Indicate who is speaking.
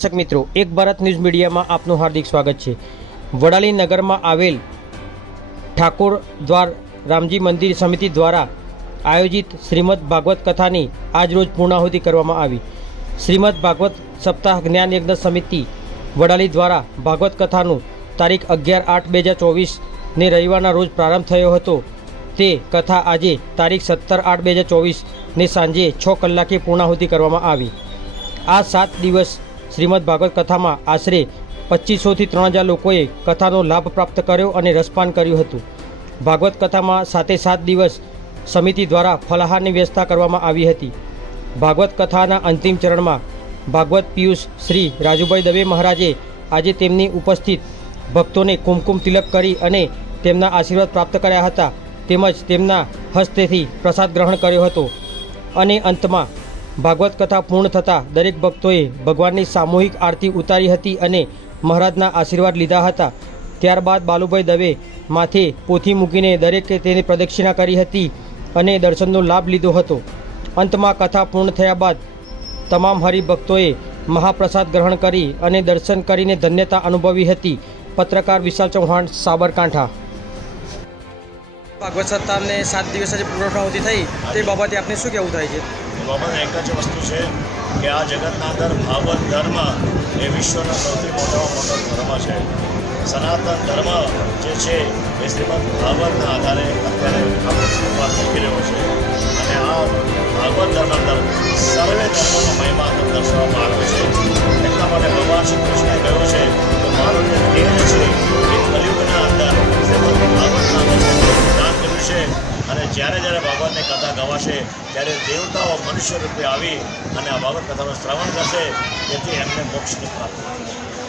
Speaker 1: દર્શક મિત્રો, એક ભારત ન્યૂઝ મીડિયામાં આપનું હાર્દિક સ્વાગત છે. વડાલી નગરમાં આવેલ ઠાકોર દ્વાર રામજી મંદિર સમિતિ દ્વારા આયોજિત શ્રીમદ ભાગવત કથાની આજરોજ પૂર્ણાહુતિ કરવામાં આવી. શ્રીમદ ભાગવત સપ્તાહ જ્ઞાન યજ્ઞ સમિતિ વડાલી દ્વારા ભાગવત કથાનું તારીખ અગિયાર આઠ બે હજાર ચોવીસને રવિવારના રોજ પ્રારંભ થયો હતો. તે કથા આજે તારીખ સત્તર આઠ બે હજાર ચોવીસને સાંજે છ કલાકે પૂર્ણાહુતિ કરવામાં આવી. આ સાત દિવસ શ્રીમદ ભાગવત કથામાં આશરે પચીસોથી ત્રણ હજાર લોકોએ કથાનો લાભ પ્રાપ્ત કર્યો અને રસપાન કર્યું હતું. ભાગવત કથામાં સાતે સાત દિવસ સમિતિ દ્વારા ફલાહારની વ્યવસ્થા કરવામાં આવી હતી. ભાગવત કથાના અંતિમ ચરણમાં ભાગવત પિયુષ શ્રી રાજુભાઈ દવે મહારાજે આજે તેમની ઉપસ્થિત ભક્તોને કુમકુમ તિલક કરી અને તેમના આશીર્વાદ પ્રાપ્ત કર્યા હતા. તેમજ તેમના હસ્તેથી પ્રસાદ ગ્રહણ કર્યો હતો. અને અંતમાં ભાગવત કથા પૂર્ણ થતાં દરેક ભક્તોએ ભગવાનની સામૂહિક આરતી ઉતારી હતી અને મહારાજના આશીર્વાદ લીધા હતા. ત્યારબાદ બાલુભાઈ દવે માથે પોથી મૂકીને દરેકે તેની પ્રદક્ષિણા કરી હતી અને દર્શનનો લાભ લીધો હતો. અંતમાં કથા પૂર્ણ થયા બાદ તમામ હરિભક્તોએ મહાપ્રસાદ ગ્રહણ કરી અને દર્શન કરીને ધન્યતા અનુભવી હતી. પત્રકાર વિશાલ ચૌહાણ, સાબરકાંઠા. ભાગવત સત્તાને સાત દિવસ આજે પૂર્ણાહુતિ થઈ, તે બાબતે આપને શું કહેવું થાય છે?
Speaker 2: બાબત એક જ વસ્તુ છે કે આ જગતના અંદર ભાગવત ધર્મ એ વિશ્વનો સૌથી મોટામાં મોટો ધર્મ છે. સનાતન ધર્મ જે છે એ શ્રીમદ ભાગવતના આધારે અત્યારે શરૂઆત થઈ રહ્યો છે. અને આ ભાગવત ધર્મ અંદર સર્વે ધર્મનો મહિમા દર્શાવવામાં આવ્યો છે. જ્યારે જ્યારે ભાગવતની કથા ગવાશે, ત્યારે દેવતાઓ મનુષ્ય રૂપે આવી અને આ ભાગવત કથાનું શ્રવણ કરશે, તેથી એમને મોક્ષની પ્રાપ્તિ થશે